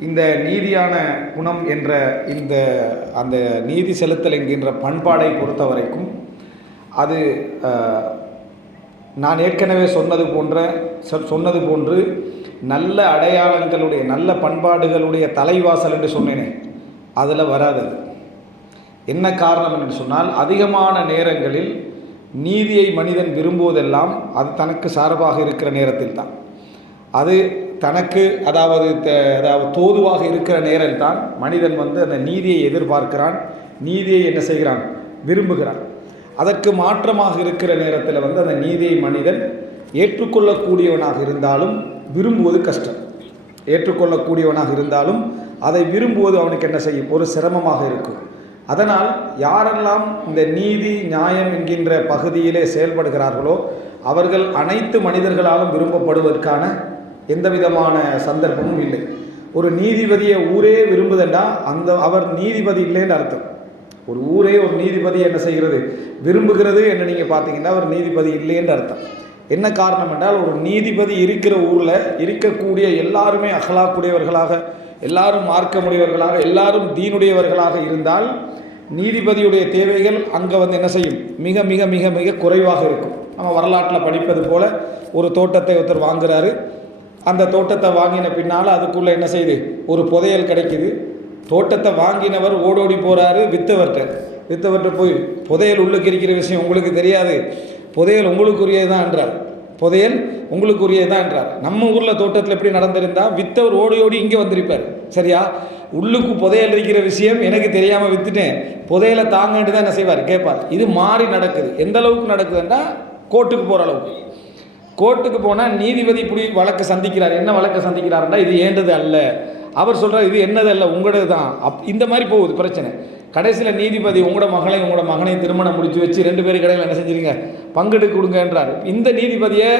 இந்த நீதியான குணம் என்ற இந்த அந்த நீதி செலுத்தல் என்கின்ற பண்பாடை பொறுத்த வரைக்கும் அது நான் ஏற்கனவே சொன்னது போன்ற சொன்னது போன்று நல்ல அடையாளங்களுடைய நல்ல பண்பாடுகளுடைய தலைவாசல் என்று சொன்னேனே அதில் வராது என்ன காரணம் என்று சொன்னால் அதிகமான நேரங்களில் நீதியை மனிதன் விரும்புவதெல்லாம் அது தனக்கு சார்பாக இருக்கிற நேரத்தில் தான் அது தனக்கு அதாவது த- அதாவது தோதுவாக இருக்கிற நேரம்தான் மனிதன் வந்து அந்த நீதியை எதிர்பார்க்கிறான். நீதியை என்ன செய்கிறான்? விரும்புகிறான். அதற்கு மாற்றமாக இருக்கிற நேரத்தில் வந்து அந்த நீதியை மனிதன் ஏற்றுக்கொள்ளக்கூடியவனாக இருந்தாலும் விரும்புவது கஷ்டம். ஏற்றுக்கொள்ளக்கூடியவனாக இருந்தாலும் அதை விரும்புவது அவனுக்கு என்ன செய்யும்? ஒரு சிரமமாக இருக்கும். அதனால் யாரெல்லாம் இந்த நீதி நியாயம் என்கின்ற பகுதியிலே செயல்படுகிறார்களோ அவர்கள் அனைத்து மனிதர்களாலும் விரும்பப்படுவதற்கான எந்த விதமான சந்தர்ப்பமும் இல்லை. ஒரு நீதிபதியை ஊரே விரும்புதண்டா அந்த அவர் நீதிபதி இல்லைன்னு அர்த்தம். ஒரு ஊரே ஒரு நீதிபதி என்ன செய்கிறது? விரும்புகிறது என்று நீங்கள் பார்த்தீங்கன்னா அவர் நீதிபதி இல்லைன்னு அர்த்தம். என்ன காரணம் என்றால் ஒரு நீதிபதி இருக்கிற ஊரில் இருக்கக்கூடிய எல்லாருமே அகலாக்குடையவர்களாக எல்லாரும் மார்க்கமுடையவர்களாக எல்லாரும் தீனுடையவர்களாக இருந்தால் நீதிபதியுடைய தேவைகள் அங்கே வந்து என்ன செய்யும்? மிக மிக மிக மிக குறைவாக இருக்கும். நம்ம வரலாற்றில் படிப்பது போல ஒரு தோட்டத்தை ஒருத்தர் வாங்குறாரு. அந்த தோட்டத்தை வாங்கின பின்னால் அதுக்குள்ளே என்ன செய்யுது ஒரு புதையல் கிடைக்குது. தோட்டத்தை வாங்கினவர் ஓடோடி போகிறாரு வித்தவர்கிட்ட வித்தவர்கிட்ட போய் புதையல் உள்ளுக்கு இருக்கிற விஷயம் உங்களுக்கு தெரியாது. புதையல் உங்களுக்குரியது தான் என்றார். புதையல் உங்களுக்குரியது தான் என்றார். நம்ம ஊரில் தோட்டத்தில் எப்படி நடந்திருந்தா வித்தவர் ஓடி ஓடி இங்கே வந்திருப்பார். சரியா? உள்ளுக்கு புதையல் இருக்கிற விஷயம் எனக்கு தெரியாமல் வித்துட்டேன். புதையலை தாங்கன்ட்டு தான் என்ன செய்வார்? கேட்பார் இது மாறி நடக்குது. எந்த அளவுக்கு நடக்குதுன்னா கோர்ட்டுக்கு போகிற அளவுக்கு. கோர்ட்டுக்கு போனால் நீதிபதி இப்படி வழக்கு சந்திக்கிறார் என்ன வழக்கு சந்திக்கிறாருன்னா இது ஏண்டது அல்ல. அவர் சொல்கிறார் இது என்னது அல்ல உங்களது தான் அப் இந்த மாதிரி போகுது பிரச்சனை. கடைசியில் நீதிபதி உங்களோட மகளையும் உங்களோட மகனையும் திருமணம் முடிச்சு வச்சு ரெண்டு பேரும் கடையில் என்ன செஞ்சிருங்க? பங்கெடுக்க கொடுங்கன்றார். இந்த நீதிபதியை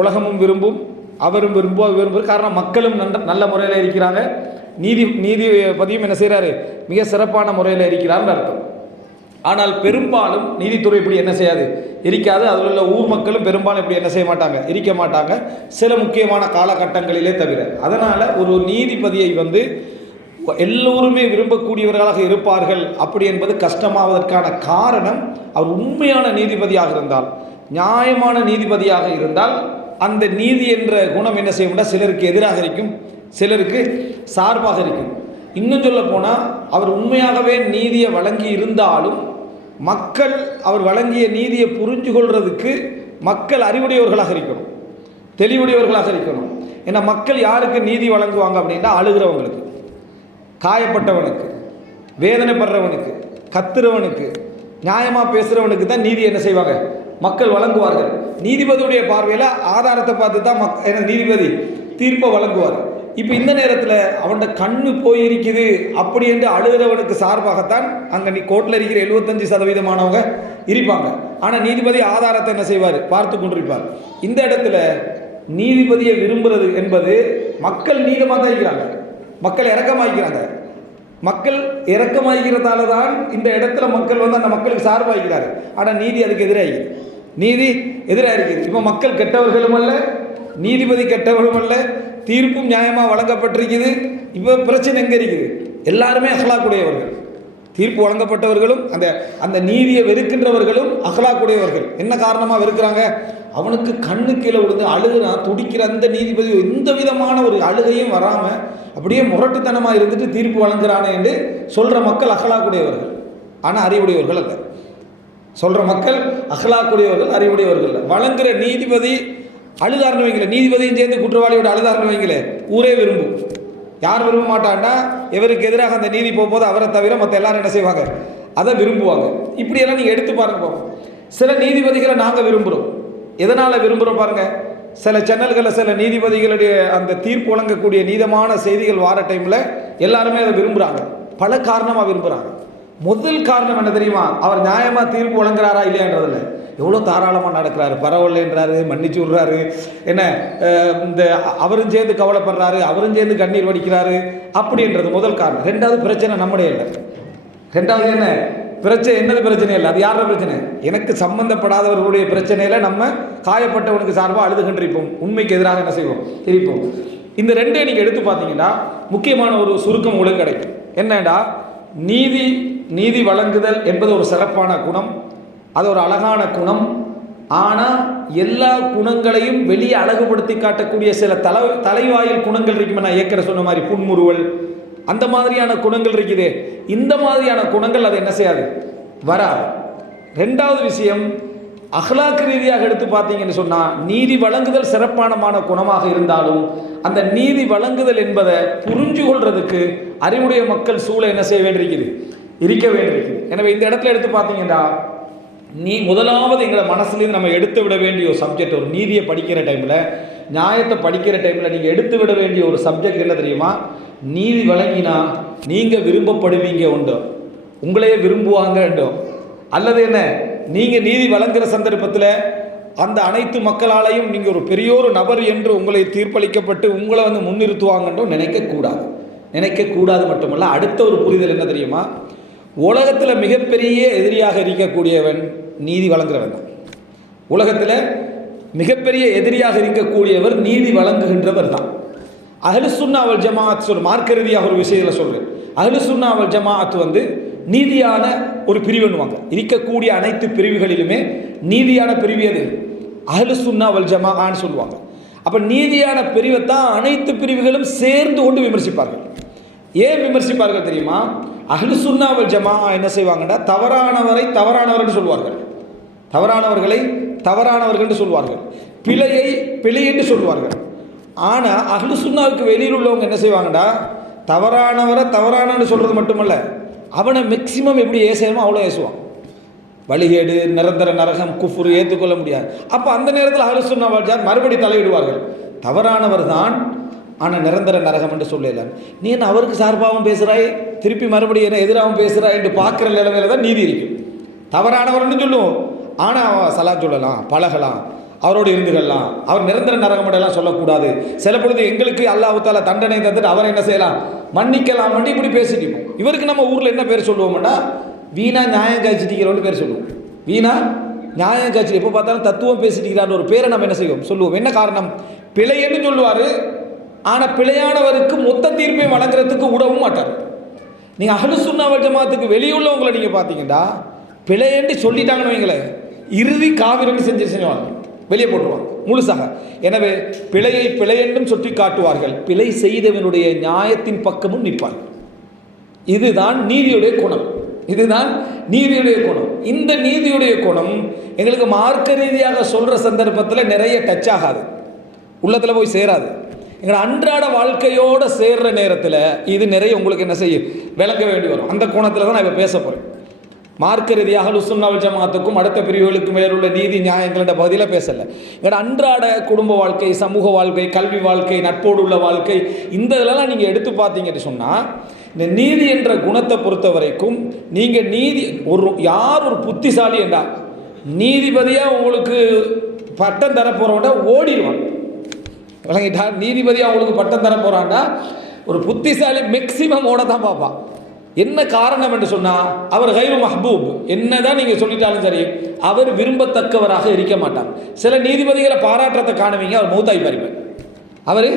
உலகமும் விரும்பும் அவரும் விரும்பும் விரும்புகிற காரணம் மக்களும் நன்ற நல்ல முறையில் இருக்கிறாங்க. நீதி நீதிபதியும் என்ன செய்கிறாரு மிக சிறப்பான முறையில் இருக்கிறார்னு அர்த்தம். ஆனால் பெரும்பாலும் நீதித்துறை இப்படி என்ன செய்யாது? இருக்காது. அதில் உள்ள ஊர் மக்களும் பெரும்பாலும் இப்படி என்ன செய்ய மாட்டாங்க? இருக்க மாட்டாங்க. சில முக்கியமான காலகட்டங்களிலே தவிர. அதனால் ஒரு நீதிபதியை வந்து எல்லோருமே விரும்பக்கூடியவர்களாக இருப்பார்கள் அப்படி என்பது கஷ்டமாவதற்கான காரணம் அவர் உண்மையான நீதிபதியாக இருந்தால் நியாயமான நீதிபதியாக இருந்தால் அந்த நீதி என்ற குணம் என்ன செய்யும்னா சிலருக்கு எதிராக இருக்கும் சிலருக்கு சார்பாக இருக்கும். இன்னும் சொல்ல போனால் அவர் உண்மையாகவே நீதியை வழங்கி இருந்தாலும் மக்கள் அவர் வழங்கிய நீதியை புரிஞ்சு கொள்றதுக்கு மக்கள் அறிவுடையவர்களாக இருக்கணும். தெளிவுடையவர்களாக இருக்கணும். ஏன்னா மக்கள் யாருக்கு நீதி வழங்குவாங்க அப்படின்னா அழுகிறவங்களுக்கு காயப்பட்டவனுக்கு வேதனைப்படுறவனுக்கு கத்துறவனுக்கு நியாயமாக பேசுகிறவனுக்கு தான் நீதி என்ன செய்வாங்க? மக்கள் வழங்குவார்கள். நீதிபதியுடைய பார்வையில் ஆதாரத்தை பார்த்து தான் மக் என்ன நீதிபதி தீர்ப்பை வழங்குவார். இப்போ இந்த நேரத்தில் அவனோட கண்ணு போயிருக்குது அப்படி என்று அழுகிறவனுக்கு சார்பாகத்தான் அங்கே நீ கோர்ட்டில் இருக்கிற எழுபத்தஞ்சு சதவீதமானவங்க இருப்பாங்க. ஆனால் நீதிபதி ஆதாரத்தை என்ன செய்வார்? பார்த்து கொண்டிருப்பார். இந்த இடத்துல நீதிபதியை விரும்புறது என்பது மக்கள் நீதமாக தான் இருக்கிறாங்க. மக்கள் இறக்கமாகிக்கிறாங்க மக்கள் இறக்கமாகிறதால தான் இந்த இடத்துல மக்கள் வந்து அந்த மக்களுக்கு சார்பாகிறார் ஆனால் நீதி அதுக்கு எதிராக. நீதி எதிராக இருக்குது. இப்போ மக்கள் கெட்டவர்களும் அல்ல நீதிபதி கெட்டவர்களும் அல்ல தீர்ப்பும் நியாயமாக வழங்கப்பட்டிருக்குது. இப்போ பிரச்சனை எங்கே இருக்குது? எல்லாருமே அகலாக்குடையவர்கள். தீர்ப்பு வழங்கப்பட்டவர்களும் அந்த அந்த நீதியை வெறுக்கின்றவர்களும் அகலாக்குடையவர்கள். என்ன காரணமாக வெறுக்கிறாங்க? அவனுக்கு கண்ணு கீழே விழுந்து அழுகிறான் துடிக்கிற அந்த நீதிபதி எந்த விதமான ஒரு அழுகையும் வராமல் அப்படியே முரட்டுத்தனமாக இருந்துட்டு தீர்ப்பு வழங்குறானே என்று சொல்கிற மக்கள் அகலாக்குடையவர்கள். ஆனால் அறிவுடையவர்கள் அல்ல. சொல்கிற மக்கள் அகலாக்குடையவர்கள் அறிவுடையவர்கள் அல்ல. வழங்குற நீதிபதி அழுதாருன்னு வைங்களே நீதிபதியும் சேர்ந்து குற்றவாளியோட அழுதாருன்னு வைங்களே ஊரே விரும்பும் யார் விரும்ப மாட்டான்னா இவருக்கு எதிராக அந்த நீதி போகும்போது அவரை தவிர மற்ற எல்லாரும் என்ன செய்வாங்க? அதை விரும்புவாங்க. இப்படியெல்லாம் நீங்கள் எடுத்து பாருங்க சில நீதிபதிகளை நாங்கள் விரும்புகிறோம் எதனால் விரும்புகிறோம் பாருங்க? சில சேனல்களில் சில நீதிபதிகளுடைய அந்த தீர்ப்பு வழங்கக்கூடிய நீதமான செய்திகள் வார டைமில் எல்லாருமே அதை விரும்புகிறாங்க பல காரணமாக விரும்புகிறாங்க முதல் காரணம் என்ன தெரியுமா? அவர் நியாயமாக தீர்ப்பு வழங்குறாரா இல்லையான்றதில்ல. எவ்வளோ தாராளமாக நடக்கிறாரு. பரவாயில்லைன்றாரு மன்னிச்சு விடுறாரு. என்ன இந்த அவரும் சேர்ந்து கவலைப்படுறாரு அவரும் சேர்ந்து கண்ணீர் வடிக்கிறாரு. அப்படின்றது முதல் காரணம். ரெண்டாவது பிரச்சனை நம்முடைய இல்லை. ரெண்டாவது என்ன? பிரச்சனை என்னது பிரச்சனை இல்லை? அது யாரோட பிரச்சனை? எனக்கு சம்மந்தப்படாதவர்களுடைய பிரச்சனையில் நம்ம காயப்பட்டவனுக்கு சார்பாக அழுதுகின்றிருப்போம் உண்மைக்கு எதிராக என்ன செய்வோம்? இருப்போம். இந்த ரெண்டே நீங்கள் எடுத்து பார்த்தீங்கன்னா முக்கியமான ஒரு சுருக்கம் உங்களுக்கு கிடைக்கும். என்னடா? நீதி நீதி வழங்குதல் என்பது ஒரு சிறப்பான குணம். அது ஒரு அழகான குணம். ஆனால் எல்லா குணங்களையும் வெளியே அழகுபடுத்தி காட்டக்கூடிய சில தலை தலைவாயில் குணங்கள் இருக்குமே நான் ஏற்கனவே சொன்ன மாதிரி புன்முறுவல். அந்த மாதிரியான குணங்கள் இருக்குது. இந்த மாதிரியான குணங்கள் அது என்ன செய்யாது? வராது. ரெண்டாவது விஷயம் அஹ்லாக்கு ரீதியாக எடுத்து பார்த்தீங்கன்னு சொன்னால் நீதி வழங்குதல் சிறப்பானமான குணமாக இருந்தாலும் அந்த நீதி வழங்குதல் என்பதை புரிஞ்சு கொள்றதுக்கு அறிவுடைய மக்கள் சூழ என்ன செய்ய வேண்டியிருக்குது? இருக்க வேண்டியிருக்குது. எனவே இந்த இடத்துல எடுத்து பார்த்தீங்கன்னா நீ முதலாவது எங்களை மனசுலேருந்து நம்ம எடுத்து விட வேண்டிய ஒரு சப்ஜெக்ட் ஒரு நீதியை படிக்கிற டைமில் நியாயத்தை படிக்கிற டைமில் நீங்கள் எடுத்து விட வேண்டிய ஒரு சப்ஜெக்ட் என்ன தெரியுமா? நீதி வழங்கினா நீங்கள் விரும்பப்படுவீங்க உண்டோ. உங்களையே விரும்புவாங்க உண்டோ. அல்லது என்ன? நீங்கள் நீதி வழங்குகிற சந்தர்ப்பத்தில் அந்த அனைத்து மக்களாலையும் நீங்கள் ஒரு பெரியோரு நபர் என்று உங்களை தீர்ப்பளிக்கப்பட்டு உங்களை வந்து முன்னிறுத்துவாங்கன்றும் நினைக்கக்கூடாது. நினைக்கக்கூடாது மட்டுமல்ல அடுத்த ஒரு புரிதல் என்ன தெரியுமா? உலகத்தில் மிகப்பெரிய எதிரியாக இருக்கக்கூடியவன் நீதி வழங்குறவன் தான். உலகத்தில் மிகப்பெரிய எதிரியாக இருக்கக்கூடியவர் நீதி வழங்குகின்றவர் தான். அஹ்லுசுன்னாவல் ஜமாஅத் சொல் மார்க்க ரீதியாக ஒரு விஷயத்தில் சொல்கிறேன் அஹ்லுசுன்னாவல் ஜமாஅத் வந்து நீதியான ஒரு பிரிவுன்னுவாங்க இருக்கக்கூடிய அனைத்து பிரிவுகளிலுமே நீதியான பிரிவு எது? அஹ்லுசுன்னாவல் ஜமாஆன்னு சொல்லுவாங்க. அப்போ நீதியான பிரிவை தான் அனைத்து பிரிவுகளும் சேர்ந்து கொண்டு விமர்சிப்பார்கள். ஏன் விமர்சிப்பார்கள் தெரியுமா? அஹ்லுசுன்னாவல் ஜமா என்ன செய்வாங்கன்னா தவறானவரை தவறானவர்கள் சொல்வார்கள். தவறானவர்களை தவறானவர்கள் என்று சொல்வார்கள். பிழையை பிழை என்று சொல்வார்கள். ஆனால் அஹ்லு சுன்னாவுக்கு வெளியில் உள்ளவங்க என்ன செய்வாங்கடா தவறானவரை தவறானன்னு சொல்கிறது மட்டுமல்ல அவனை மேக்சிமம் எப்படி ஏசணுமோ அவ்வளோ ஏசுவான். வழிகேடு நிரந்தர நரகம் குஃபுர் ஏற்றுக்கொள்ள முடியாது. அப்போ அந்த நேரத்தில் அஹ்லு சுன்னா வல்ஜாத் மறுபடி தலையிடுவார்கள். தவறானவர் தான் ஆனால் நிரந்தர நரகம் என்று சொல்லல. நீ என்ன அவருக்கு சார்பாகவும் பேசுகிறாய் திருப்பி மறுபடியும் என்ன எதிராகவும் பேசுகிறாய் என்று பார்க்குற நிலைமையில தான் நீதி இருக்கும் தவறானவர்னு சொல்லுவோம். ஆனால் அவன் சலா சொல்லலாம் பழகலாம் அவரோடு இருந்துகலாம் அவர் நிரந்தர நரகமடையெல்லாம் சொல்லக்கூடாது. சில பொழுது எங்களுக்கு அல்லாஹால தண்டனை தந்துட்டு அவரை என்ன செய்யலாம்? மன்னிக்கலாம் பண்ணி இப்படி பேசிட்டு இவருக்கு நம்ம ஊரில் என்ன பேர் சொல்லுவோம்னா வீணா நியாயம் காய்ச்சிட்டிக்கிறோன்னு பேர் சொல்லுவோம். வீணா நியாயம் காய்ச்சி எப்போ பார்த்தாலும் தத்துவம் பேசிட்டிக்கிறான்னு ஒரு பேரை நம்ம என்ன செய்வோம்? சொல்லுவோம். என்ன காரணம்? பிழைன்னு சொல்லுவார். ஆனால் பிழையானவருக்கு மொத்த தீர்ப்பை வழங்குறதுக்கு உடவும் மாட்டார். நீங்கள் அஹ்லு சுண்ணாவல் ஜமாத்துக்கு வெளியுள்ளவங்களை நீங்கள் பார்த்தீங்கன்னா பிழையண்டி சொல்லிட்டாங்கன்னு வைங்களேன் இறுதி காவிரண்டு செஞ்சு செஞ்சுவாங்க வெளியே போட்டுருவாங்க முழுசாக. எனவே பிழையை பிழையென்றும் சுட்டி காட்டுவார்கள். பிழை செய்தவனுடைய நியாயத்தின் பக்கமும் நிற்பார்கள் இதுதான் நீதியுடைய குணம். இதுதான் நீதியுடைய குணம். இந்த நீதியுடைய குணம் எங்களுக்கு மார்க்க ரீதியாக சொல்கிற சந்தர்ப்பத்தில் நிறைய டச் ஆகாது. உள்ளத்தில் போய் சேராது. எங்களோட அன்றாட வாழ்க்கையோடு சேர்ற நேரத்தில் இது நிறைய உங்களுக்கு என்ன செய்யும்? விளக்க வேண்டி வரும். அந்த கோணத்தில் தான் நான் இப்போ பேச போகிறேன் மார்க்க ரீதியாக லுசுன்னாவல் ஜமாத்துக்கும் அடுத்த பிரிவுகளுக்கும் மேலுள்ள நீதி நியாயங்கள பகுதியில் பேசலை. எங்களோட அன்றாட குடும்ப வாழ்க்கை சமூக வாழ்க்கை கல்வி வாழ்க்கை நட்போடு உள்ள வாழ்க்கை இந்த இதெல்லாம் நீங்கள் எடுத்து பார்த்தீங்கன்னு சொன்னால் இந்த நீதி என்ற குணத்தை பொறுத்த வரைக்கும் நீங்கள் நீதி ஒரு யார் ஒரு புத்திசாலி என்றா நீதிபதியாக உங்களுக்கு பட்டம் தர ஓடிடுவான். விளங்கிட்டா நீதிபதி அவங்களுக்கு பட்டம் தர போகிறான்னா ஒரு புத்திசாலி மேக்சிமம் ஓட தான் பார்ப்பான் என்ன காரணம் என்று சொன்னால் அவர் கைரு மஹபூப். என்னதான் நீங்கள் சொல்லிட்டாலும் சரி அவர் விரும்பத்தக்கவராக இருக்க மாட்டார். சில நீதிபதிகளை பாராட்டத்தை காணுவீங்க அவர் மௌத்தாய் பாருங்க அவர்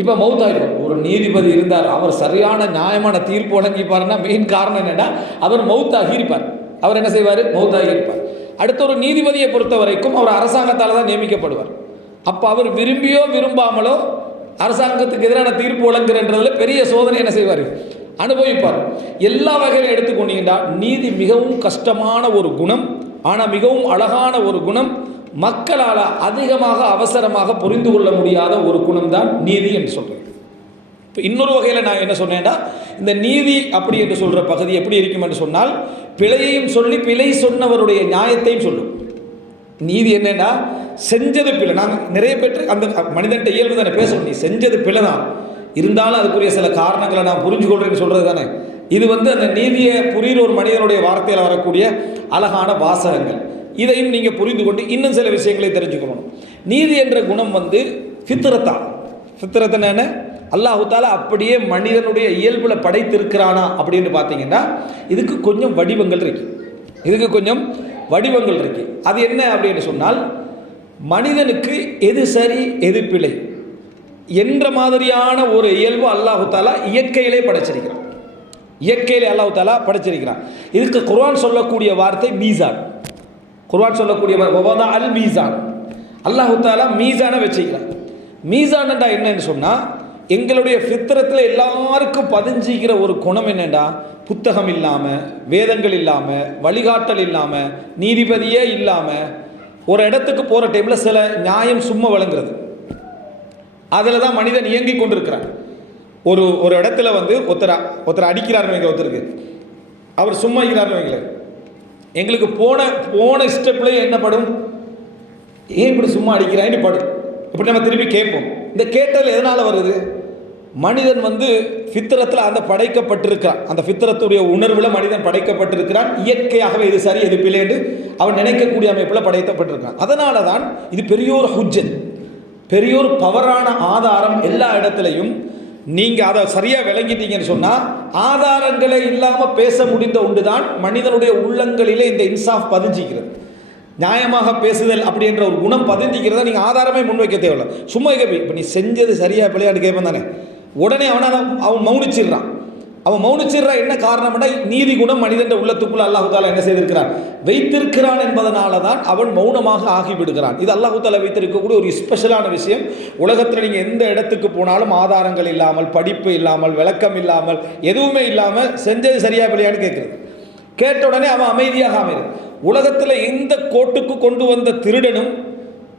இப்போ மௌத்தாயிருப்பார் ஒரு நீதிபதி இருந்தார் அவர் சரியான நியாயமான தீர்ப்பு வழங்கிப்பாருன்னா மெயின் காரணம் என்னென்னா அவர் மௌத்தாகி இருப்பார். அவர் என்ன செய்வார்? மௌத்தாகி இருப்பார். அடுத்த ஒரு நீதிபதியை பொறுத்த வரைக்கும் அவர் அரசாங்கத்தால் தான் நியமிக்கப்படுவார். அப்போ அவர் விரும்பியோ விரும்பாமலோ அரசாங்கத்துக்கு எதிரான தீர்ப்பு வழங்குறன்றதுல பெரிய சோதனை என்ன செய்வார்? அனுபவிப்பார். எல்லா வகையிலும் எடுத்துக்கொண்டீங்கன்னா நீதி மிகவும் கஷ்டமான ஒரு குணம் ஆனால் மிகவும் அழகான ஒரு குணம் மக்களால் அதிகமாக அவசரமாக புரிந்து கொள்ள முடியாத ஒரு குணம் தான் நீதி என்று சொல்கிறேன் இப்போ இன்னொரு வகையில் நான் என்ன சொன்னேன்னா இந்த நீதி அப்படி என்று சொல்கிற பகுதி எப்படி இருக்கும் என்று சொன்னால் பிழையையும் சொல்லி பிழை சொன்னவருடைய நியாயத்தையும் சொல்லும். நீதி என்னன்னா செஞ்சது பிழை. நாங்கள் நிறைய பேர் அந்த மனிதன்ட்ட இயல்பு தானே பேசணும் நீ செஞ்சது பிழை தான் இருந்தாலும் அதுக்குரிய சில காரணங்களை நான் புரிஞ்சுக்கொள்றேன்னு சொல்கிறது தானே. இது வந்து அந்த நீதியை புரிகிற ஒரு மனிதனுடைய வார்த்தையில் வரக்கூடிய அழகான வாசகங்கள். இதையும் நீங்கள் புரிந்து கொண்டு இன்னும் சில விஷயங்களை தெரிஞ்சுக்கணும். நீதி என்ற குணம் வந்து ஃபித்ரத்தா. ஃபித்ரத்தன் என்ன? அல்லாஹு தாலா அப்படியே மனிதனுடைய இயல்பில் படைத்திருக்கிறானா அப்படின்னு பார்த்தீங்கன்னா இதுக்கு கொஞ்சம் வடிவங்கள் இருக்கு. இதுக்கு கொஞ்சம் வடிவங்கள் இருக்கு. அது என்ன அப்படின்னு சொன்னால் மனிதனுக்கு எது சரி எது பிழை என்ற மாதிரியான ஒரு இயல்பு அல்லாஹு தாலா இயற்கையிலே படைச்சிருக்கிறான். இயற்கையிலே அல்லாஹு தாலா படைச்சிருக்கிறான். இதுக்கு குர்ஆன் சொல்லக்கூடிய வார்த்தை மீசான். குர்ஆன் சொல்லக்கூடிய அல் மீசான். அல்லாஹு தாலா மீசானை வச்சுக்கிறான் மீசான்டா என்னன்னு சொன்னால் எங்களுடைய ஃபித்திரத்தில் எல்லாருக்கும் பதிஞ்சிக்கிற ஒரு குணம் என்னென்னா புத்தகம் இல்லாமல் வேதங்கள் இல்லாமல் வழிகாட்டல் இல்லாமல் நீதிபதியே இல்லாமல் ஒரு இடத்துக்கு போகிற டைமில் சில நியாயம் சும்மா வழங்குறது அதில் தான் மனிதன் இயங்கி கொண்டிருக்கிறான். ஒரு ஒரு இடத்துல வந்து ஒருத்தர் ஒருத்தர் அடிக்கிறாருன்னு வைங்க ஒருத்தருக்கு. அவர் சும்மா இருக்கிறாருன்னு வைங்களேன் எங்களுக்கு போன போன ஸ்டெப்லேயும் என்ன படும்? ஏன் இப்படி சும்மா அடிக்கிறான்னு படும் இப்படி நம்ம திரும்பி கேட்போம். இந்த கேட்டல் எதனால் வருது? மனிதன் வந்து ஃபித்திரத்தில் அந்த படைக்கப்பட்டிருக்கிறான் அந்த ஃபித்திரத்துடைய உணர்வில் மனிதன் படைக்கப்பட்டிருக்கிறான். இயற்கையாகவே இது சரி எது பிள்ளைன்னு அவன் நினைக்கக்கூடிய அமைப்பில் படைக்கப்பட்டிருக்கான் அதனால தான் இது பெரியோர் ஹுஜன் பெரியோர் பவரான ஆதாரம் எல்லா இடத்துலையும் நீங்கள் அதை சரியாக விளங்கிட்டீங்கன்னு சொன்னால் ஆதாரங்களே இல்லாமல் பேச முடிந்த உண்டு தான் மனிதனுடைய உள்ளங்களிலே இந்த இன்சாஃப் பதிஞ்சிக்கிறது. நியாயமாக பேசுதல் அப்படின்ற ஒரு குணம் பதிஞ்சிக்கிறத நீங்கள் ஆதாரமே முன்வைக்க தேவையில்ல. சும்மா கேட்பி இப்போ நீ செஞ்சது சரியாக பிள்ளையாட்டு கேட்பேன் தானே? உடனே அவனை அவன் மௌனிச்சிடுறான். அவன் மௌனிச்சிடுறா என்ன காரணம்னா நீதி குணம் மனிதன் உள்ளத்துக்குள்ள அல்லாஹுதாலா என்ன செய்திருக்கிறான்? வைத்திருக்கிறான் என்பதனால தான் அவன் மௌனமாக ஆகிவிடுகிறான். இது அல்லாஹுதாலா வைத்திருக்கக்கூடிய ஒரு ஸ்பெஷலான விஷயம். உலகத்தில் நீங்கள் எந்த இடத்துக்கு போனாலும் ஆதாரங்கள் இல்லாமல் படிப்பு இல்லாமல் விளக்கம் இல்லாமல் எதுவுமே இல்லாமல் செஞ்சது சரியா இல்லையான்னு கேட்குறது கேட்ட உடனே அவன் அமைதியாக அமைது உலகத்தில் எந்த கோட்டுக்கு கொண்டு வந்த திருடனும்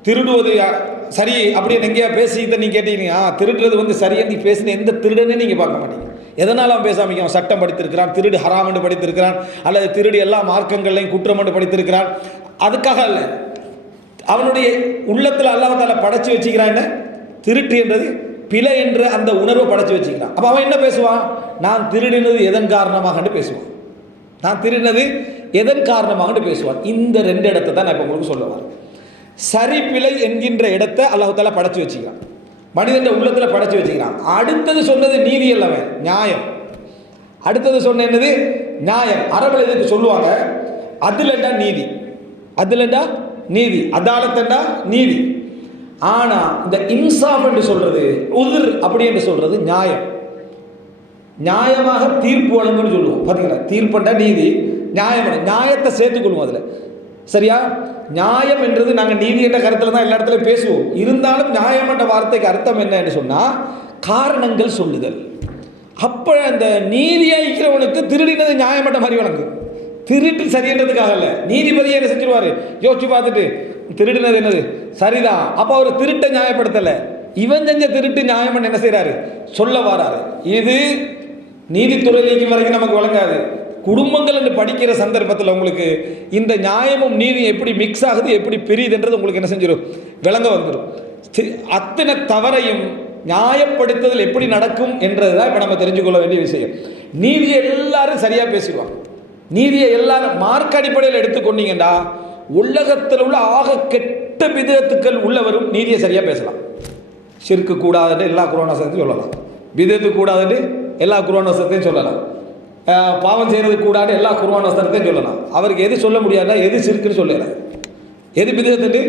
திருடுவது சரி அப்படின்னு எங்கேயா பேசிக்கிட்ட நீங்கள் கேட்டீங்க? ஆ திருடுறது வந்து சரியாக நீ பேசின எந்த திருடனே நீங்கள் பார்க்க மாட்டீங்க. எதனால் அவன் பேசாமல் அவன் சட்டம் படித்திருக்கிறான் திருடு ஹராம் என்று படித்திருக்கிறான் அல்லது திருடு எல்லா மார்க்கங்கள்லையும் குற்றம் என்று படித்திருக்கிறான். அதுக்காக அல்ல. அவனுடைய உள்ளத்தில் அல்லாஹ் தாலா படைச்சு வச்சுக்கிறான் என்ன? திருட்டு என்றது பிழை என்ற அந்த உணர்வை படைச்சி வச்சுக்கிறான். அப்போ அவன் என்ன பேசுவான்? நான் திருடினது எதன் காரணமாகன்னு பேசுவான். நான் திருடினது எதன் காரணமாகன்னு பேசுவான். இந்த ரெண்டு இடத்தை தான் நான் இப்போ உங்களுக்கு சொல்ல சரி பிழை என்கின்ற இடத்தை அல்லாஹால படைச்சு வச்சுக்கிறான். மனிதன் உள்ளத்தில் படைச்சு வச்சுக்கிறான். அடுத்தது சொன்னது நீதி அல்லவன் நியாயம். அடுத்தது சொன்ன என்னது? நியாயம். அரபில் இதுக்கு சொல்லுவாங்க? அதுலண்டா நீதி. அதுலண்டா நீதி. அதாலத்தண்டா நீதி. ஆனா இந்த இன்சாஃப் என்று சொல்றது உதிர் அப்படி என்று சொல்றது நியாயம். நியாயமாக தீர்ப்பு வழங்குன்னு சொல்லுவோம். பார்த்தீங்களா தீர்ப்புண்டா நீதி. நியாயம். நியாயத்தை சேர்த்துக்கொள்வோம் அதில். சரியா? நியாயம் என்றது நாங்கள் நீதி என்ற கருத்தில் தான் எல்லா இடத்துலையும் பேசுவோம். இருந்தாலும் நியாயம் என்ற வார்த்தைக்கு அர்த்தம் என்னன்னு சொன்னால் காரணங்கள் சொல்லுதல். அப்போ அந்த நீதியாய்க்கிறவனுக்கு திருடினது நியாயமற்ற மாதிரி வழங்கு திருட்டு சரியன்றதுக்காக இல்லை நீதிபதியை என்ன செஞ்சிருவார்? யோசிச்சு பார்த்துட்டு திருடினது என்னது? சரிதான். அப்போ அவர் திருட்டை நியாயப்படுத்தலை. இவன் செஞ்ச திருட்டு நியாயம் என்ன செய்கிறாரு சொல்ல வராரு. இது நீதித்துறையிலேக்கு வரைக்கும் நமக்கு வழங்காது. குடும்பங்கள் என்று படிக்கிற சந்தர்ப்பத்தில் உங்களுக்கு இந்த நியாயமும் நீதியும் எப்படி மிக்ஸ் ஆகுது எப்படி பிரியுதுன்றது உங்களுக்கு என்ன செஞ்சிடும் விளங்க வந்துடும் அத்தனை தவறையும் நியாயப்படுத்துதல் எப்படி நடக்கும் என்றது தான் இப்போ நம்ம தெரிஞ்சுக்கொள்ள வேண்டிய விஷயம். நீதியை எல்லாரும் சரியாக பேசிடுவாங்க. நீதியை எல்லாரும் மார்க் அடிப்படையில் எடுத்துக்கொண்டீங்கன்னா உலகத்தில் உள்ள ஆக கெட்ட விதத்துக்கள் உள்ளவரும் நீதியை சரியாக பேசலாம். சிறுக்கு கூடாதுன்னு எல்லா குரோனாசத்தையும் சொல்லலாம். விதத்து கூடாதுன்னு எல்லா குரோனாசத்தையும் சொல்லலாம். பாவம் செய்கிறது கூடாது எல்லா குர்வானஸ்தரத்தையும் சொல்லலாம். அவருக்கு எது சொல்ல முடியாதுன்னா எது சிறுக்குன்னு சொல்லலாம் எது விதத்துட்டு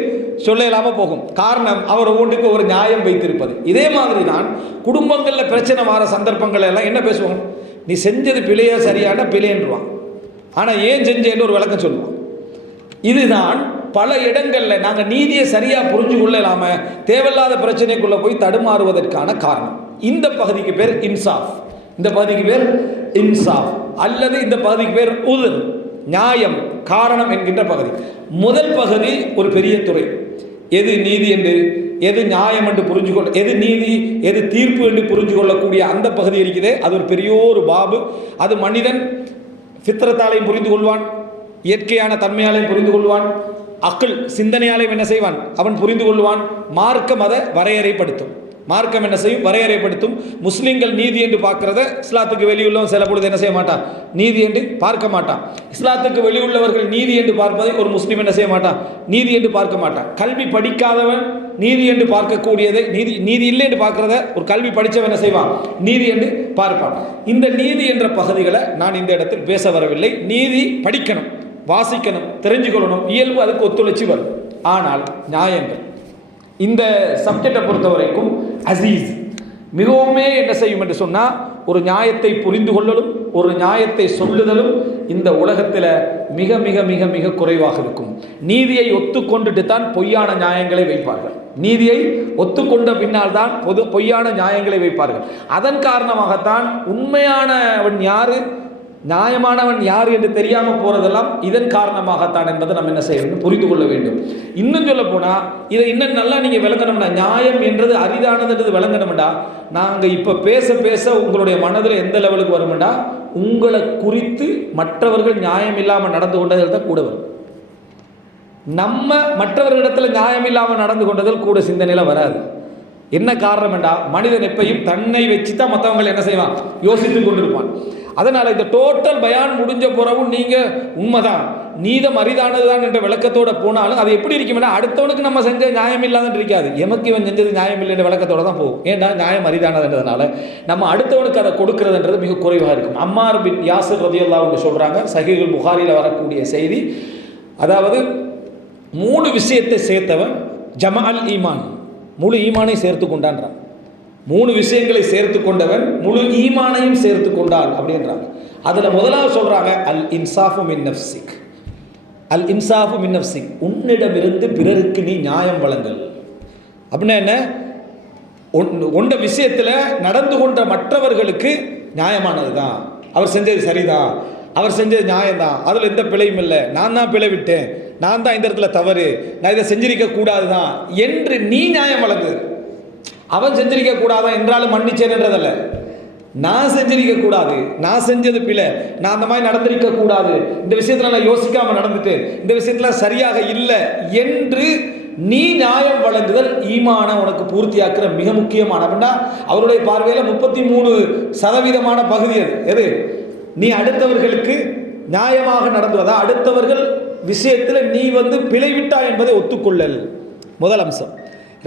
சொல்ல இல்லாமல் போகும். காரணம் அவர் ஒவ்வொன்றுக்கு ஒரு நியாயம் வைத்திருப்பது. இதே மாதிரி தான் குடும்பங்களில் பிரச்சனை வர சந்தர்ப்பங்கள் எல்லாம் என்ன பேசுவோம் நீ செஞ்சது பிழையா சரியான பிழைன்றுவான். ஆனால் ஏன் செஞ்சேன்னு ஒரு விளக்கம் சொல்லுவான். இதுதான் பல இடங்களில் நாங்கள் நீதியை சரியாக புரிஞ்சு கொள்ள இல்லாமல் தேவையில்லாத பிரச்சனைக்குள்ளே போய் தடுமாறுவதற்கான காரணம். இந்த பகுதிக்கு பேர் இன்சாஃப். இந்த பகுதிக்கு பேர் இன்சாஃப் அல்லது இந்த பகுதிக்கு பேர் உதிர் நியாயம் காரணம் என்கின்ற பகுதி. முதல் பகுதி ஒரு பெரிய துறை. எது நீதி என்று எது நியாயம் என்று புரிஞ்சு கொள்ள எது நீதி எது தீர்ப்பு என்று புரிஞ்சு கொள்ளக்கூடிய அந்த பகுதி இருக்குது. அது ஒரு பெரிய ஒரு பாபு. அது மனிதன் சித்திரத்தாலையும் புரிந்து கொள்வான் இயற்கையான தன்மையாலையும் புரிந்து கொள்வான் அக்கள் சிந்தனையாலையும் என்ன செய்வான்? அவன் புரிந்து கொள்வான் மார்க்கம் அதை வரையறைப்படுத்தும். மார்க்கம் என்ன செய்யும்? வரையறைப்படுத்தும். முஸ்லீம்கள் நீதி என்று பார்க்கிறத இஸ்லாத்துக்கு வெளியுள்ளவன் சில பொழுது என்ன செய்ய மாட்டான்? நீதி என்று பார்க்க மாட்டான். இஸ்லாத்துக்கு வெளியுள்ளவர்கள் நீதி என்று பார்ப்பதை ஒரு முஸ்லீம் என்ன செய்ய மாட்டான்? நீதி என்று பார்க்க மாட்டான். கல்வி படிக்காதவன் நீதி என்று பார்க்கக்கூடியதை நீதி நீதி இல்லை என்று பார்க்கிறத ஒரு கல்வி படித்தவன் என்ன செய்வான்? நீதி என்று பார்ப்பான். இந்த நீதி என்ற பகுதிகளை நான் இந்த இடத்தில் பேச வரவில்லை. நீதி படிக்கணும் வாசிக்கணும் தெரிஞ்சுக்கொள்ளணும். இயல்பு அதுக்கு ஒத்துழைச்சி வரும். ஆனால் நியாயங்கள். இந்த சப்ஜெக்டை பொறுத்த வரைக்கும் அசீஸ். மிகவுமே என்ன செய்யும் என்று சொன்னால் ஒரு நியாயத்தை புரிந்து கொள்ளலும் ஒரு நியாயத்தை சொல்லுதலும் இந்த உலகத்தில் மிக மிக மிக மிக குறைவாக இருக்கும். நீதியை ஒத்துக்கொண்டுட்டு தான் பொய்யான நியாயங்களை வைப்பார்கள். நீதியை ஒத்துக்கொண்ட பின்னால் தான் பொது பொய்யான நியாயங்களை வைப்பார்கள். அதன் காரணமாகத்தான் உண்மையானவன் யாரு? நியாயமானவன் யார் என்று தெரியாமல் போகிறதெல்லாம் இதன் காரணமாகத்தான் என்பதை நம்ம என்ன செய்யணும் புரிந்து கொள்ள வேண்டும். இன்னும் சொல்ல போனால் இதை இன்னும் நல்லா நீங்கள் விளங்கணும்னா நியாயம் என்றது அரிதானதுன்றது விளங்கணும்டா. நாங்கள் இப்போ பேச பேச உங்களுடைய மனதில் எந்த லெவலுக்கு வரும்டா? உங்களை குறித்து மற்றவர்கள் நியாயம் இல்லாமல் நடந்து கொண்டதில் தான் கூட வரும். நம்ம மற்றவர்களிடத்தில் நியாயம் இல்லாமல் நடந்து கொண்டதில் கூட சிந்தனையில் வராது. என்ன காரணம்டா? மனிதன் எப்பையும் தன்னை வச்சு தான் மற்றவங்களை என்ன செய்வான்? யோசித்து கொண்டிருப்பான். அதனால் இந்த டோட்டல் பயான் முடிஞ்ச பிறவும் நீங்கள் உண்மைதான். நீதம் அரிதானது தான் என்ற விளக்கத்தோடு போனாலும் அது எப்படி இருக்கும்னா அடுத்தவனுக்கு நம்ம செஞ்ச நியாயம் இல்லாதன்னு இருக்காது. எமக்கு இவன் செஞ்சது நியாயம் இல்லைன்ற விளக்கத்தோடு தான் போகும். ஏன்னா நியாயம் அரிதானதுன்றதுனால நம்ம அடுத்தவனுக்கு அதை கொடுக்கறதுன்றது மிக குறைவாக இருக்கும். அம்மார் பின் யாசர் ரதியல்லா ஒன்று சொல்கிறாங்க சகிகள் புகாரியில் வரக்கூடிய செய்தி. அதாவது மூணு விஷயத்தை சேர்த்தவன் ஜமால் ஈமான். முழு ஈமானை சேர்த்து கொண்டான்றான். மூணு விஷயங்களை சேர்த்து கொண்டவன் முழு ஈமானையும் சேர்த்து கொண்டான் அப்படின்றாங்க. அதில் முதலாவது சொல்கிறாங்க அல் இன்சாஃபு மின் நஃப்சிக். அல் இன்சாஃபு மின் நஃப்சிக். உன்னிடமிருந்து பிறருக்கு நீ நியாயம் வழங்கல். அப்படின்னா என்ன? ஒன்- ஒன்ற விஷயத்தில் நடந்து கொண்ட மற்றவர்களுக்கு நியாயமானது தான் அவர் செஞ்சது சரிதான். அவர் செஞ்சது நியாயம்தான். அதில் எந்த பிழையும் இல்லை. நான் தான் பிழை விட்டேன் நான் தான் இந்த இடத்துல தவறு. நான் இதை செஞ்சிருக்க கூடாது தான் என்று நீ நியாயம் வழங்குது அவன் செஞ்சிருக்க கூடாதா என்றாலும் மன்னிச்சேன்ன்றதல்ல நான் செஞ்சிருக்க கூடாது. நான் செஞ்சது பிழை. நான் அந்த மாதிரி நடந்திருக்க கூடாது. இந்த விஷயத்துல நான் யோசிக்காம நடந்துட்டேன். இந்த விஷயத்துல சரியாக இல்லை என்று நீ நியாயம் வழங்குதல் ஈமான உனக்கு பூர்த்தியாக்குற மிக முக்கியமான அப்படின்னா அவருடைய பார்வையில் முப்பத்தி மூணு சதவீதமான பகுதி அது. எது? நீ அடுத்தவர்களுக்கு நியாயமாக நடந்துவதா அடுத்தவர்கள் விஷயத்தில் நீ வந்து பிழை விட்டாய் என்பதை ஒத்துக்கொள்ளல். முதல் அம்சம்.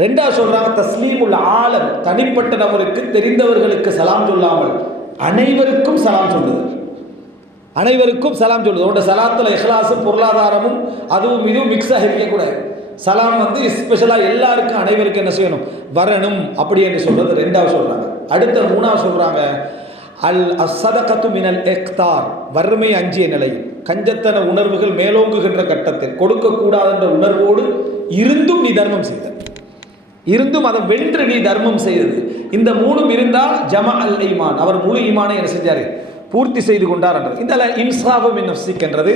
ரெண்டாவது சொல்றாங்க தஸ்லீமுல் ஆலம். தனிப்பட்ட நபருக்கு தெரிந்தவர்களுக்கு சலாம் சொல்லாமல் அனைவருக்கும் சலாம் சொல்லுது. அனைவருக்கும் சலாம் சொல்லுது. உன்னோட சலாத்தில் இஹ்லாஸும் பொருளாதாரமும் அதுவும் இதுவும் மிக்ஸ் ஆகிருக்கக்கூடாது சலாம் வந்து ஸ்பெஷலாக எல்லாருக்கும் அனைவருக்கும் என்ன செய்யணும்? வரணும். அப்படி என்று சொல்றது ரெண்டாவது சொல்றாங்க. அடுத்த மூணாவது சொல்றாங்க அல் அசதகத்து மினல் எக்தார் வறுமை அஞ்சிய நிலையில் கஞ்சத்தன உணர்வுகள் மேலோங்குகின்ற கட்டத்தில் கொடுக்கக்கூடாது என்ற உணர்வோடு இருந்தும் நீ தர்மம் செய்த இருந்தும் அதை வென்று நீ தர்மம் செய்தது. இந்த மூணும் இருந்தால் ஜம அல் ஈமான். அவர் முழு ஈமானை என்ன செஞ்சார்? பூர்த்தி செய்து கொண்டார் என்றது இந்த இன்சாபம் என்ன என்றது.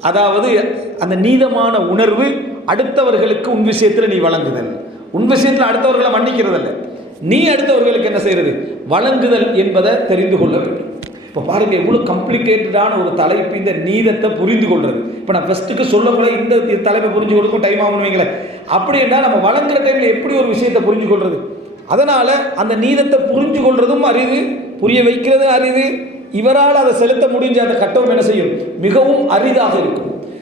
அதாவது அந்த நீதமான உணர்வு அடுத்தவர்களுக்கு உன் விஷயத்தில் நீ வழங்குதல். உன் விஷயத்தில் அடுத்தவர்களை மன்னிக்கிறதல்ல. நீ அடுத்தவர்களுக்கு என்ன செய்யறது? வழங்குதல் என்பதை தெரிந்து கொள்ள வேண்டும். இப்போ பாருங்க எவ்வளோ கம்ப்ளிகேட்டடான ஒரு தலைப்பு இந்த நீதத்தை புரிந்து கொள்றது. இப்போ நான் ஃபஸ்ட்டுக்கு சொல்லக்குள்ள இந்த தலைப்பை புரிஞ்சு கொடுக்கும் டைம் ஆகணும் வைங்களேன். என்றால் நம்ம வழங்குற டைமில் எப்படி ஒரு விஷயத்தை புரிஞ்சு கொள்றது? அதனால் அந்த நீதத்தை புரிஞ்சு கொள்றதும் அறிவு புரிய வைக்கிறதும் அறிவு இவரால் அதை செலுத்த முடிஞ்ச அந்த கட்டம் என்ன செய்யும்? மிகவும் அரிதாக இருக்கும்.